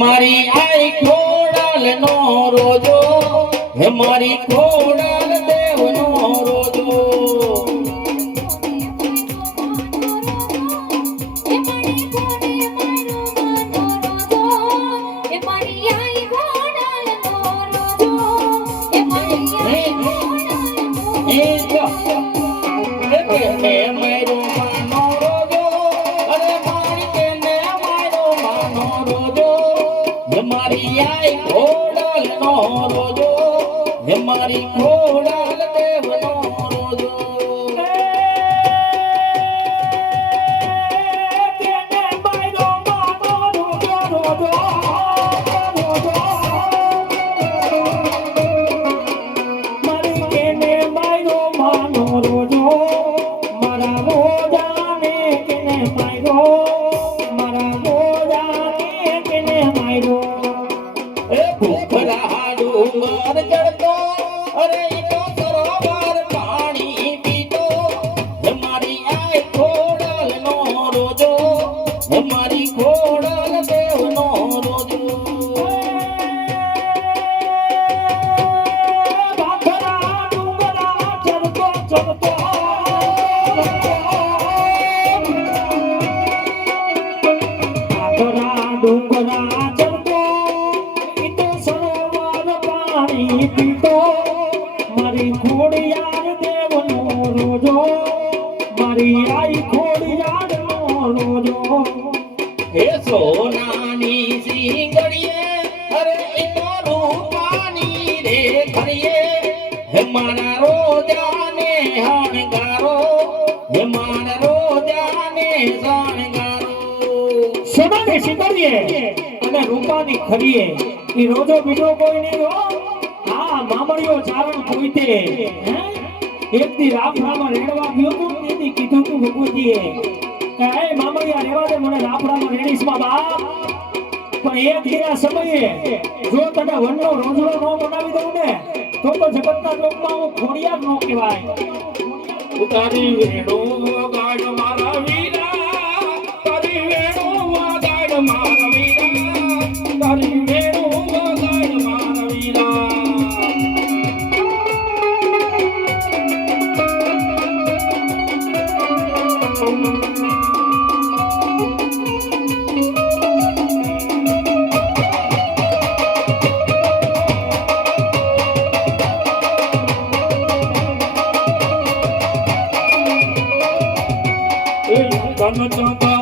મારી આઈ ખોડાલ નો રોજો. મારી ખોડાલ દેવ નો રોજો. એ નો હે મારી ખોડાલ પાણી પીતો મારી ખોડિયાર દેવનો રોજો મારી આઈ ખોડિયાર નો રોજો. હે સોનાની સિંગડીએ અરે રૂપાની રે ખરીએ હે મારા રોજાને હણગારો હે મારા રોજાને શણગારો. સોનાની સિંદરીએ અને રૂપાની ખરીએ એ રોજો બીજો કોઈ નહીં હો મામડીઓ ચારણ પોઈતે એક દી રાફડામાં રેડવા ગયો તો તેથી કીધું તું ભગવતીએ કે, એ મામડિયા રેવા દે, મને રાફડામાં રેડીશમાં બાપ. પણ એક દીના સમયે જો તને વનનો રોજડો ન બનાવી દઉં ને, તો તો જગતના લોકમાં હું ખોડિયા નો કહેવાય. ઉતારી વેણો ગાડ મારા તન ચંદનના